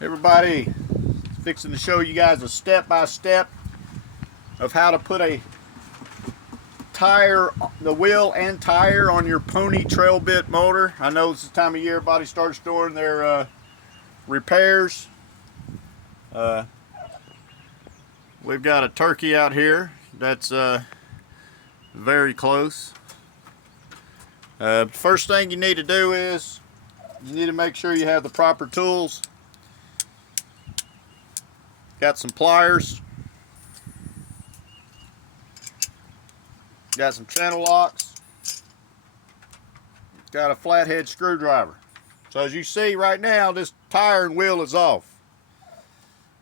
Everybody, fixing to show you guys a step-by-step of how to put a tire, the wheel and tire on your pony Troy-Bilt motor. I know it's the time of year everybody starts doing their repairs. We've got a turkey out here that's very close. First thing you need to do is you need to make sure you have the proper tools. Got some pliers, got some channel locks, got a flathead screwdriver. So as you see right now, this tire and wheel is off.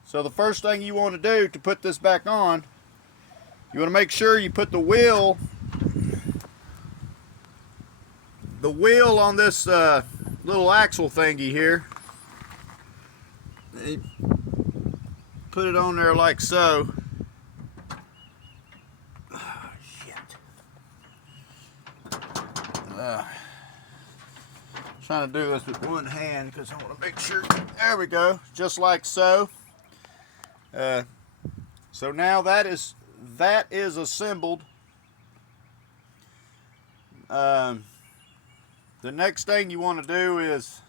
So the first thing you want to do to put this back on, you want to make sure you put the wheel on this little axle thingy here. Put it on there like so. Oh, shit. Trying to do this with one hand because I want to make sure. There we go, just like so. So now that is assembled. The next thing you want to do is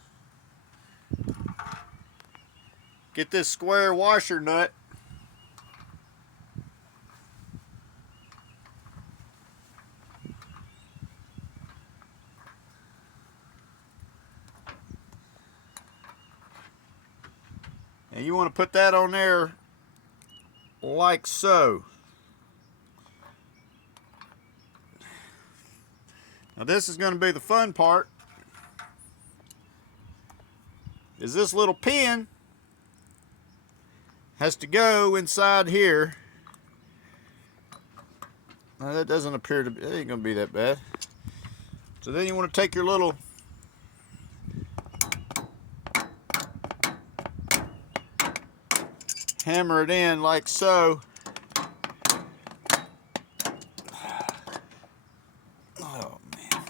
get this square washer nut. And you want to put that on there like so. Now this is going to be the fun part. Is this little pin has to go inside here. Now that doesn't appear to be, it ain't gonna be that bad. So then you want to take your little hammer it in like so. Oh man.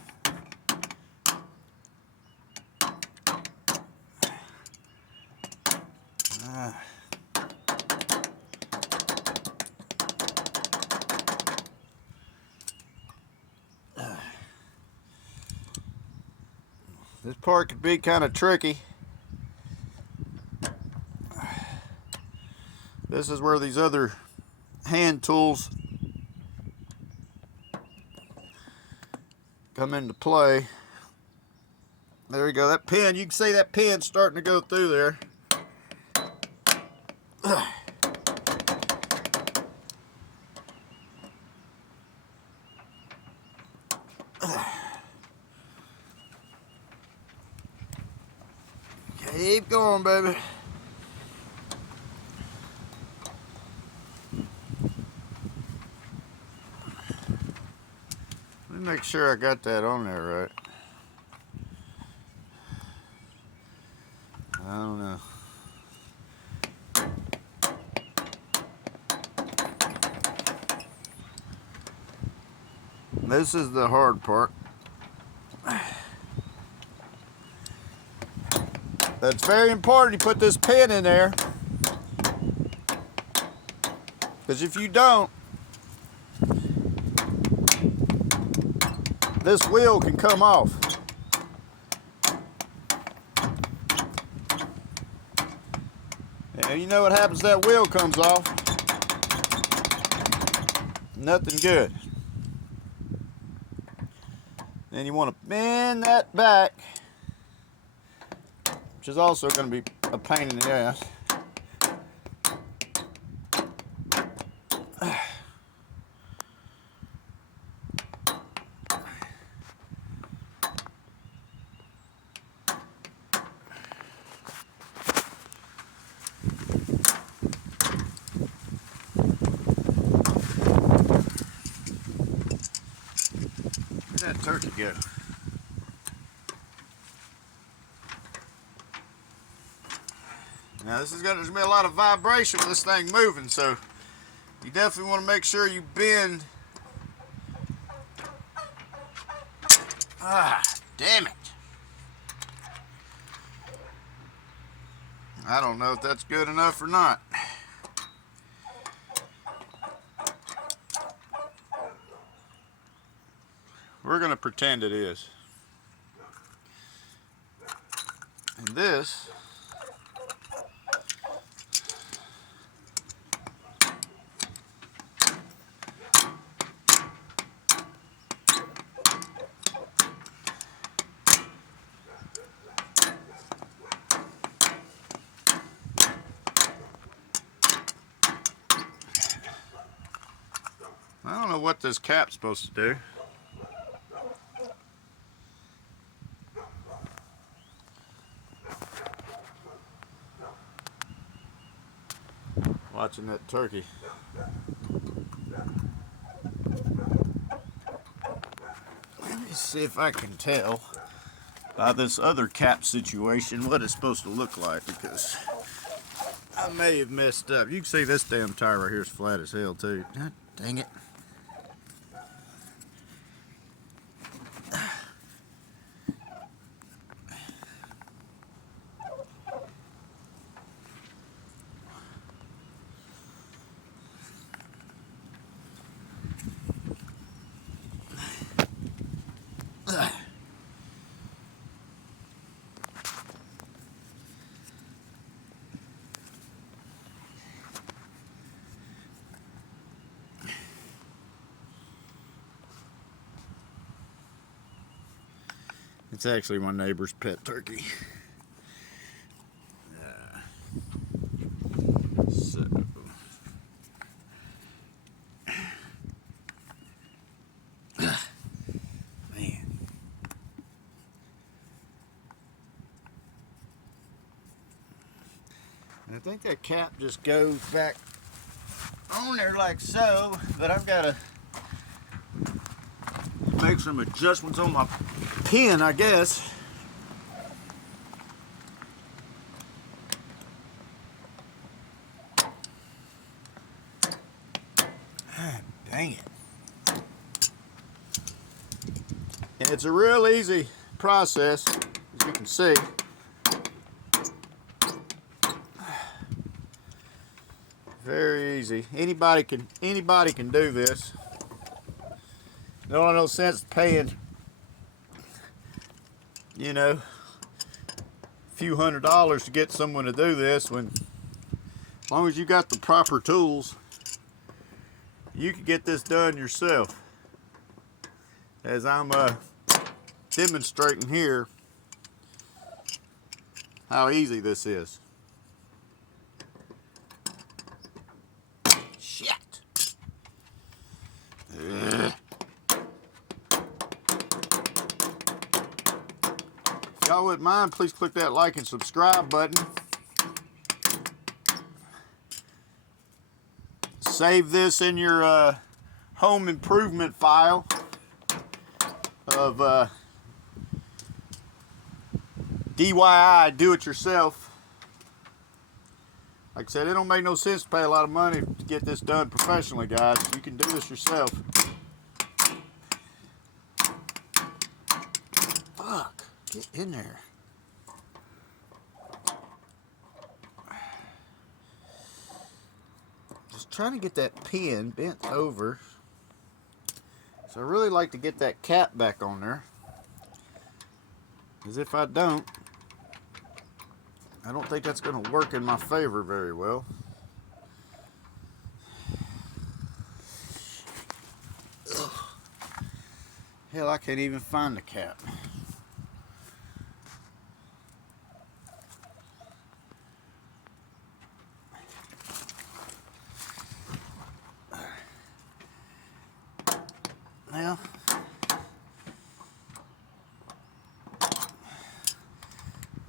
This part could be kind of tricky. This is where these other hand tools come into play. There we go. That pin, you can see that pin starting to go through there. Keep going, baby. Let me make sure I got that on there right. I don't know. This is the hard part. It's very important you put this pin in there, because if you don't, this wheel can come off. And you know what happens if that wheel comes off? Nothing good. Then you want to bend that back, which is also going to be a pain in the ass. Where'd that turkey go? Now this is going to be a lot of vibration with this thing moving, so you definitely want to make sure you bend. Ah, damn it. I don't know if that's good enough or not. We're going to pretend it is. And this I don't know what this cap's supposed to do. Watching that turkey. Let me see if I can tell by this other cap situation what it's supposed to look like, because I may have messed up. You can see this damn tire right here is flat as hell too. God dang it. It's actually my neighbor's pet turkey. So, man. I think that cap just goes back on there like so, but I've got to make some adjustments on my pin, I guess. Dang it. And it's a real easy process, as you can see. Very easy. Anybody can do this. There ain't no sense paying, you know, a few $100s to get someone to do this, when as long as you got the proper tools, you can get this done yourself. As I'm demonstrating here how easy this is. Shit. If y'all wouldn't mind, please click that like and subscribe button. Save this in your home improvement file of DIY, do it yourself. Like I said, it don't make no sense to pay a lot of money to get this done professionally, guys. You can do this yourself. Fuck, get in there. Just trying to get that pin bent over. So I really like to get that cap back on there, because if I don't think that's going to work in my favor very well. Ugh. Hell, I can't even find the cap. Well,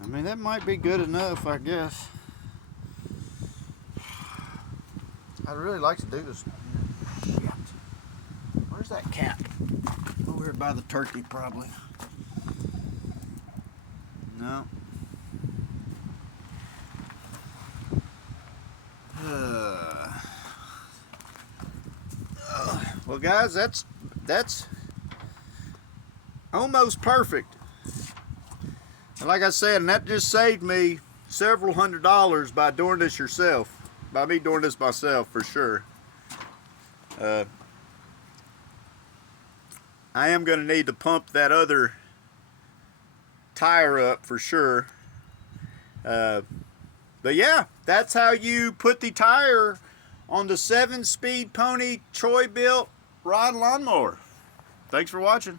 I mean, that might be good enough, I guess. I'd really like to do this. Shit. Where's that cap? Over here by the turkey, probably. No. Well, guys, that's almost perfect. And like I said, and that just saved me several $100s by doing this yourself. By me doing this myself, for sure. I am going to need to pump that other tire up for sure. But yeah, that's how you put the tire on the 7-speed pony Troy-Bilt ride lawnmower. Thanks for watching.